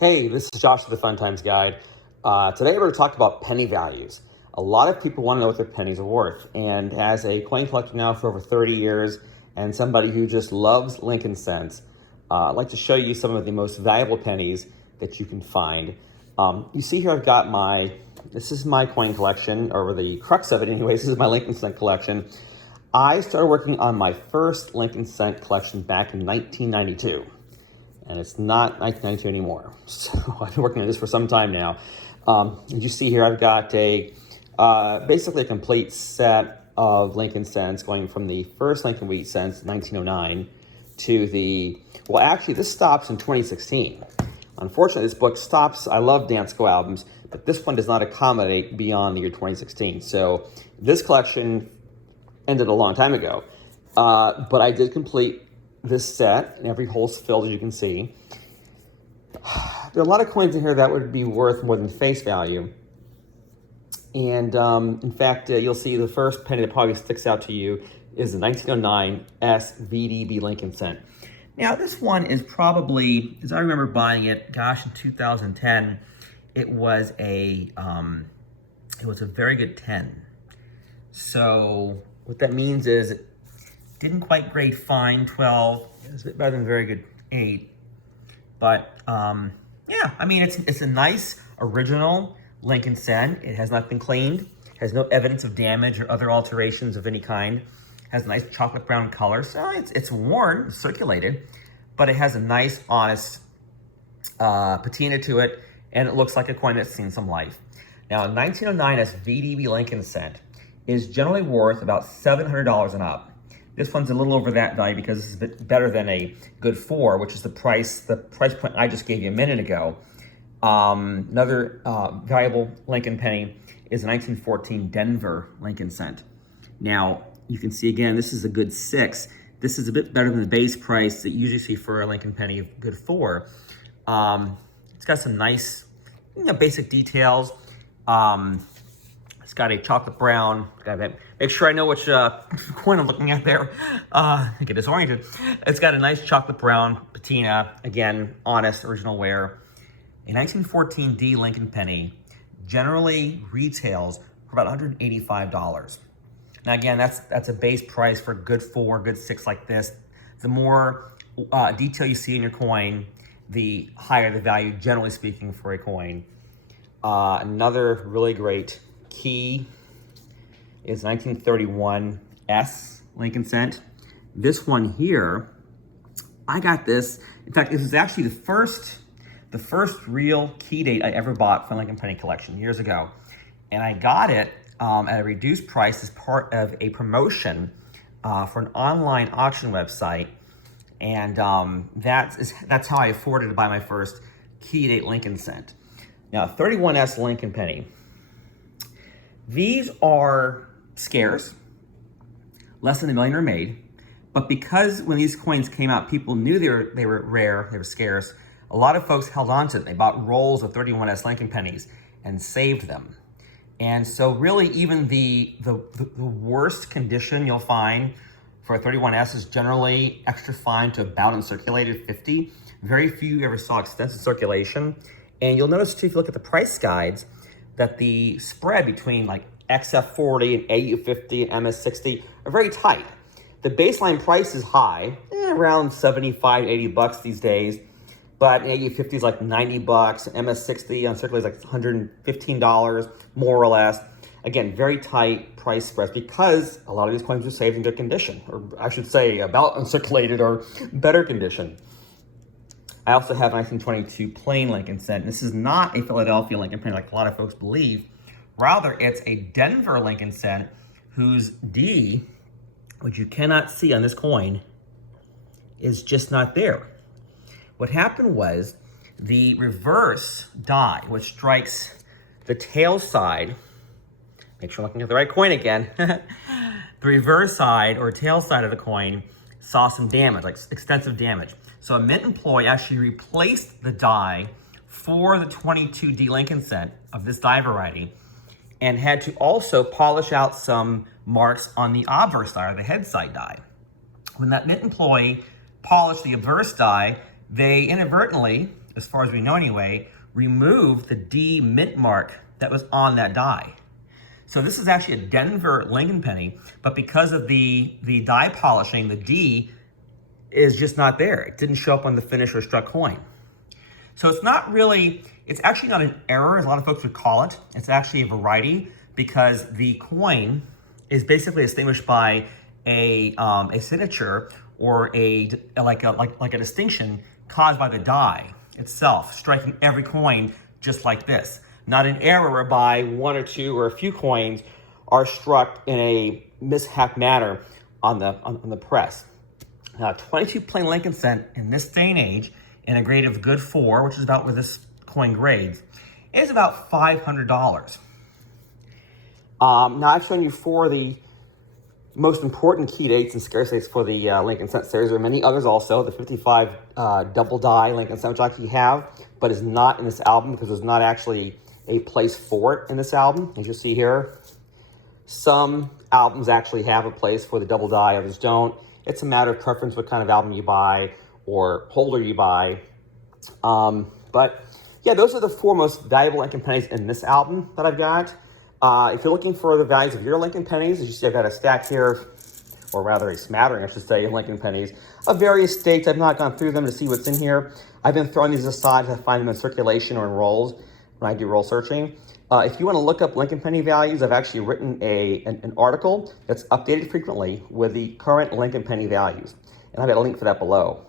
Hey, this is Josh with the Fun Times Guide. Today we're going to talk about penny values. A lot of people want to know what their pennies are worth. And as a coin collector now for over 30 years and somebody who just loves Lincoln Cents, I'd like to show you some of the most valuable pennies that you can find. You see here I've got this is my coin collection, or the crux of it anyways, this is my Lincoln Cent collection. I started working on my first Lincoln Cent collection back in 1992. And it's not 1992 anymore. So I've been working on this for some time now. As you see here, I've got basically a complete set of Lincoln Cents going from the first Lincoln Wheat Cents, 1909, to actually this stops in 2016. Unfortunately, this book stops. I love Dansco albums, but this one does not accommodate beyond the year 2016. So this collection ended a long time ago, but I did complete this set, and every hole's filled, as you can see. There are a lot of coins in here that would be worth more than face value. And in fact, you'll see the first penny that probably sticks out to you is the 1909 VDB Lincoln Cent. Now, this one is probably, as I remember buying it, gosh, in 2010, it was a very good 10. So what that means is it didn't quite grade fine 12. It's a bit better than very good 8. But yeah, I mean, it's a nice original Lincoln Cent. It has not been cleaned, has no evidence of damage or other alterations of any kind. Has a nice chocolate brown color. So it's worn, circulated, but it has a nice, honest patina to it, and it looks like a coin that's seen some life. Now, a 1909 VDB Lincoln Cent is generally worth about $700 and up. This one's a little over that value because it's a bit better than a good 4, which is the price point I just gave you a minute ago. Another valuable Lincoln penny is a 1914 Denver Lincoln Cent. Now, you can see again, this is a good 6. This is a bit better than the base price that you usually see for a Lincoln penny of good 4. It's got some nice, basic details. It's got a chocolate brown. Gotta make sure I know which coin I'm looking at there. I get disoriented. It's got a nice chocolate brown patina. Again, honest, original wear. A 1914 D Lincoln penny generally retails for about $185. Now again, that's a base price for good 4, good 6 like this. The more detail you see in your coin, the higher the value, generally speaking, for a coin. Another really great key is 1931 S Lincoln Cent. This one here, I got this. In fact, this is actually the first real key date I ever bought for Lincoln penny collection years ago. And I got it at a reduced price as part of a promotion for an online auction website. And that's how I afforded to buy my first key date Lincoln Cent. Now, 31S Lincoln penny. These are scarce. Less than 1 million are made. But because when these coins came out, people knew they were rare, they were scarce, a lot of folks held on to them. They bought rolls of 31S Lincoln pennies and saved them. And so really even the worst condition you'll find for a 31S is generally extra fine to about uncirculated 50. Very few ever saw extensive circulation. And you'll notice too, if you look at the price guides, that the spread between like XF40 and AU50 and MS60 are very tight. The baseline price is high, around 75, 80 bucks these days, but AU50 is like 90 bucks, MS60 uncirculated is like $115, more or less. Again, very tight price spreads because a lot of these coins are saved in good condition, or I should say about uncirculated or better condition. I also have 1922 plain Lincoln Cent. This is not a Philadelphia Lincoln penny like a lot of folks believe. Rather, it's a Denver Lincoln Cent whose D, which you cannot see on this coin, is just not there. What happened was the reverse die, which strikes the tail side, make sure I'm looking at the right coin again, the reverse side or tail side of the coin saw some damage, like extensive damage. So a mint employee actually replaced the die for the 22D Lincoln Cent of this die variety and had to also polish out some marks on the obverse die or the head side die. When that mint employee polished the obverse die, they inadvertently as far as we know anyway, removed the D mint mark that was on that die. So this is actually a Denver Lincoln penny, but because of the die polishing, the D is just not there. It didn't show up on the finished or struck coin. So it's not really, it's actually not an error, as a lot of folks would call it. It's actually a variety, because the coin is basically distinguished by a signature or like a distinction caused by the die itself, striking every coin just like this. Not an error whereby one or two or a few coins are struck in a mishap manner on the press. Now, 22 plain Lincoln cent in this day and age, in a grade of good 4, which is about where this coin grades, is about $500. Now, I've shown you 4 of the most important key dates and scarce dates for the Lincoln Cent series. There are many others also. The 55 double die Lincoln Cent, which I actually have, but is not in this album because there's not actually a place for it in this album. As you see here, some albums actually have a place for the double die, others don't. It's a matter of preference what kind of album you buy or holder you buy. But yeah, those are the 4 most valuable Lincoln pennies in this album that I've got. If you're looking for the values of your Lincoln pennies, as you see, I've got a stack here, or rather a smattering, I should say, of Lincoln pennies of various states. I've not gone through them to see what's in here. I've been throwing these aside to find them in circulation or in rolls when I do roll searching. If you want to look up Lincoln penny values, I've actually written an article that's updated frequently with the current Lincoln penny values. And I've got a link for that below.